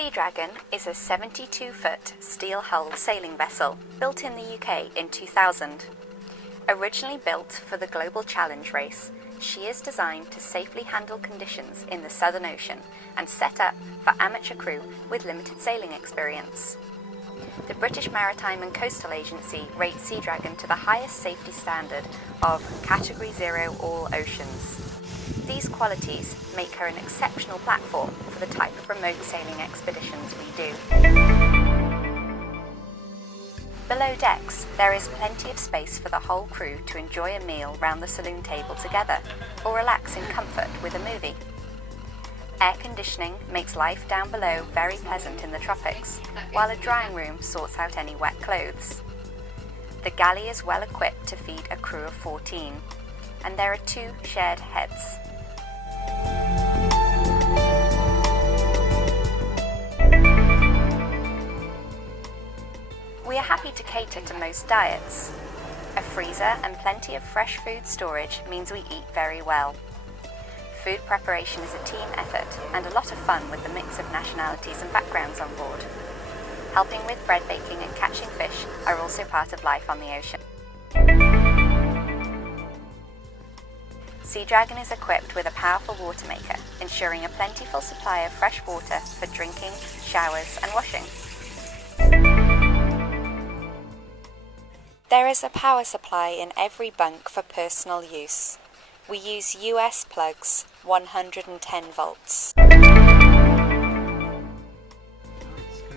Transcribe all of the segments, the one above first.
Sea Dragon is a 72-foot steel-hulled sailing vessel built in the UK in 2000. Originally built for the Global Challenge race, she is designed to safely handle conditions in the Southern Ocean and set up for amateur crew with limited sailing experience. The British Maritime and Coastal Agency rates Sea Dragon to the highest safety standard of Category 0 All Oceans. These qualities make her an exceptional platform for the type of remote sailing expeditions we do. Below decks, there is plenty of space for the whole crew to enjoy a meal round the saloon table together or relax in comfort with a movie. Air conditioning makes life down below very pleasant in the tropics, while a drying room sorts out any wet clothes. The galley is well equipped to feed a crew of 14, and there are 2 shared heads. We are happy to cater to most diets. A freezer and plenty of fresh food storage means we eat very well. Food preparation is a team effort and a lot of fun with the mix of nationalities and backgrounds on board. Helping with bread baking and catching fish are also part of life on the ocean. Sea Dragon is equipped with a powerful water maker, ensuring a plentiful supply of fresh water for drinking, showers and washing. There is a power supply in every bunk for personal use. We use US plugs, 110 volts.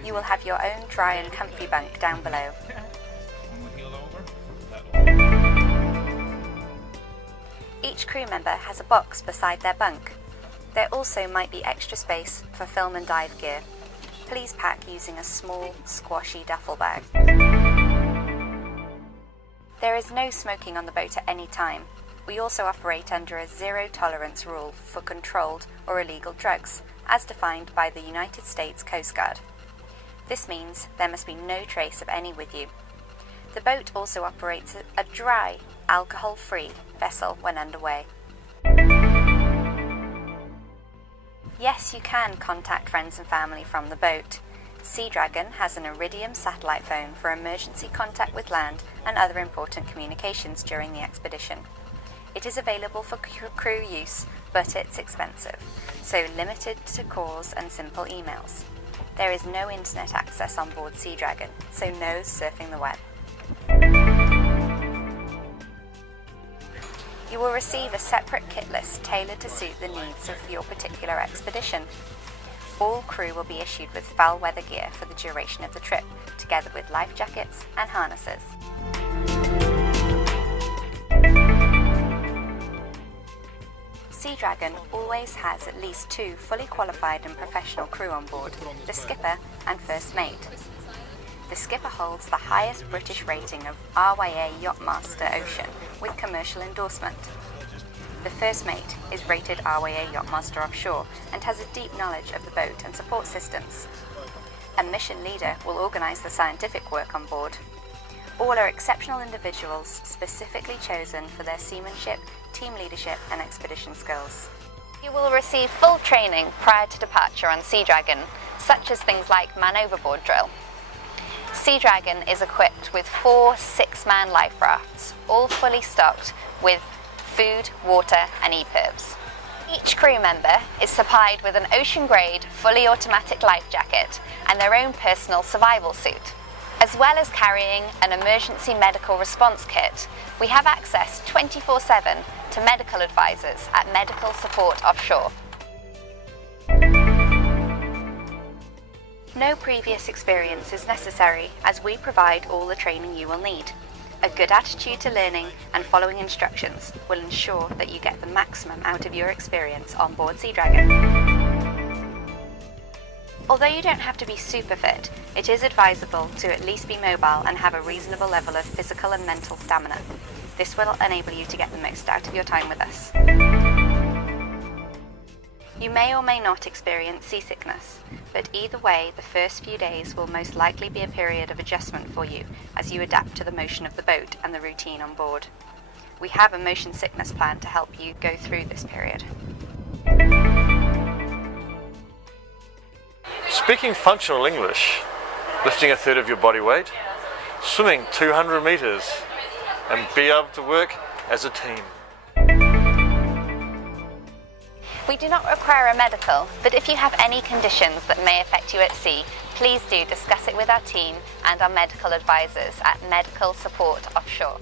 You will have your own dry and comfy bunk down below. Each crew member has a box beside their bunk. There also might be extra space for film and dive gear. Please pack using a small, squashy duffel bag. There is no smoking on the boat at any time. We also operate under a zero-tolerance rule for controlled or illegal drugs, as defined by the United States Coast Guard. This means there must be no trace of any with you. The boat also operates a dry, alcohol-free vessel when underway. Yes, you can contact friends and family from the boat. Sea Dragon has an Iridium satellite phone for emergency contact with land and other important communications during the expedition. It is available for crew use, but it's expensive, so limited to calls and simple emails. There is no internet access on board Sea Dragon, so no surfing the web. You will receive a separate kit list tailored to suit the needs of your particular expedition. All crew will be issued with foul weather gear for the duration of the trip, together with life jackets and harnesses. Sea Dragon always has at least 2 fully qualified and professional crew on board, the skipper and first mate. The skipper holds the highest British rating of RYA Yachtmaster Ocean with commercial endorsement. The first mate is rated RYA Yachtmaster Offshore and has a deep knowledge of the boat and support systems. A mission leader will organise the scientific work on board. All are exceptional individuals specifically chosen for their seamanship, team leadership and expedition skills. You will receive full training prior to departure on Sea Dragon, such as things like man overboard drill. Sea Dragon is equipped with 4 6-man life rafts, all fully stocked with food, water and EPIRBs. Each crew member is supplied with an ocean-grade, fully automatic life jacket and their own personal survival suit. As well as carrying an emergency medical response kit, we have access 24/7 to medical advisors at Medical Support Offshore. No previous experience is necessary, as we provide all the training you will need. A good attitude to learning and following instructions will ensure that you get the maximum out of your experience on board Sea Dragon. Although you don't have to be super fit, it is advisable to at least be mobile and have a reasonable level of physical and mental stamina. This will enable you to get the most out of your time with us. You may or may not experience seasickness, but either way, the first few days will most likely be a period of adjustment for you as you adapt to the motion of the boat and the routine on board. We have a motion sickness plan to help you go through this period. speaking functional English, lifting a third of your body weight, swimming 200 metres, and be able to work as a team. We do not require a medical, but if you have any conditions that may affect you at sea, please do discuss it with our team and our medical advisors at Medical Support Offshore.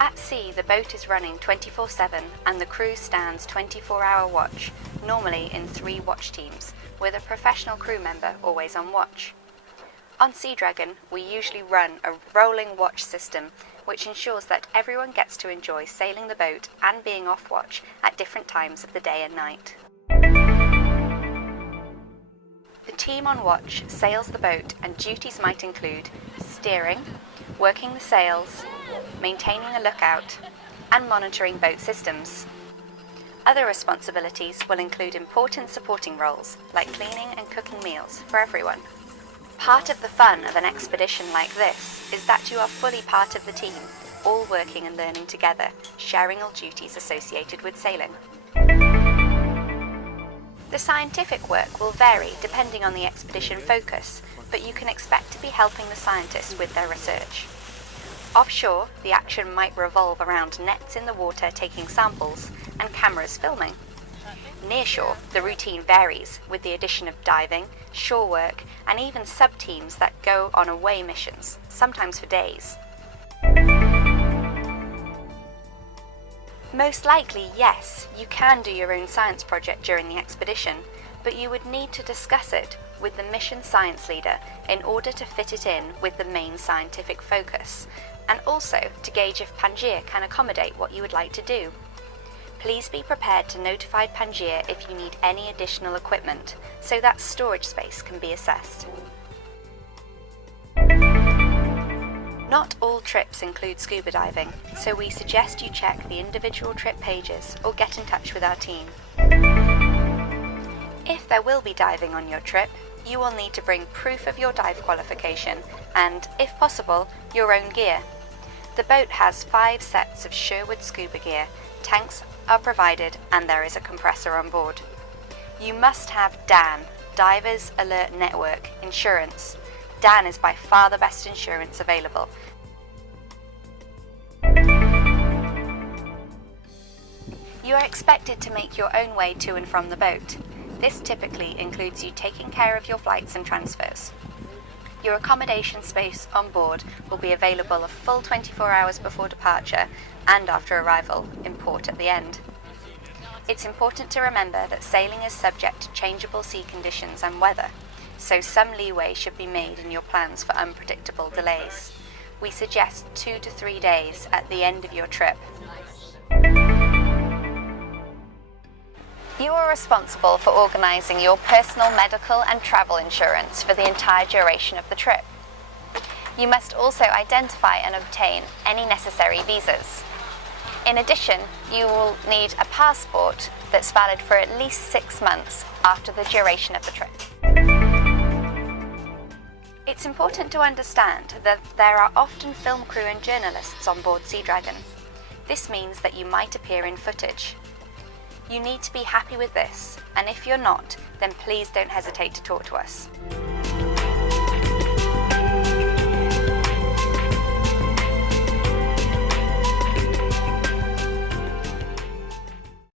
At sea, the boat is running 24/7 and the crew stands 24-hour watch, normally in 3 watch teams, with a professional crew member always on watch. On Sea Dragon, we usually run a rolling watch system, which ensures that everyone gets to enjoy sailing the boat and being off watch at different times of the day and night. The team on watch sails the boat and duties might include steering, working the sails, maintaining a lookout, and monitoring boat systems. Other responsibilities will include important supporting roles like cleaning and cooking meals for everyone. Part of the fun of an expedition like this is that you are fully part of the team, all working and learning together, sharing all duties associated with sailing. The scientific work will vary depending on the expedition focus, but you can expect to be helping the scientists with their research. Offshore, the action might revolve around nets in the water taking samples and cameras filming. Nearshore, the routine varies with the addition of diving, shore work, and even sub-teams that go on away missions, sometimes for days. Most likely, yes, you can do your own science project during the expedition, but you would need to discuss it with the mission science leader in order to fit it in with the main scientific focus, and also to gauge if Pangaea can accommodate what you would like to do. Please be prepared to notify Pangaea if you need any additional equipment, so that storage space can be assessed. Not all trips include scuba diving, so we suggest you check the individual trip pages or get in touch with our team. If there will be diving on your trip, you will need to bring proof of your dive qualification and, if possible, your own gear. The boat has 5 sets of Sherwood scuba gear, tanks are provided, and there is a compressor on board. You must have DAN, Divers Alert Network, insurance. DAN is by far the best insurance available. You are expected to make your own way to and from the boat. This typically includes you taking care of your flights and transfers. Your accommodation space on board will be available a full 24 hours before departure and after arrival in port at the end. It's important to remember that sailing is subject to changeable sea conditions and weather, so some leeway should be made in your plans for unpredictable delays. We suggest 2 to 3 days at the end of your trip. You are responsible for organising your personal medical and travel insurance for the entire duration of the trip. You must also identify and obtain any necessary visas. In addition, you will need a passport that's valid for at least 6 months after the duration of the trip. It's important to understand that there are often film crew and journalists on board Sea Dragon. This means that you might appear in footage. You need to be happy with this, and if you're not, then please don't hesitate to talk to us.